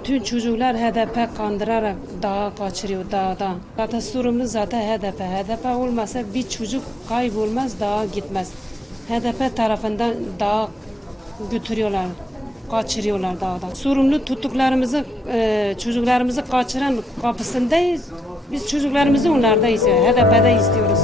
Bütün çocuklar HDP kandırarak dağa kaçırıyor dağdan. Zaten zaten HDP. HDP olmasa bir çocuk kaybolmaz, dağa gitmez. HDP tarafından dağa götürüyorlar, kaçırıyorlar dağda. Sorumlu tuttuklarımızı, e, çocuklarımızı kaçıran kapısındayız. Biz çocuklarımızı onlardayız. Yani. HDP'de istiyoruz.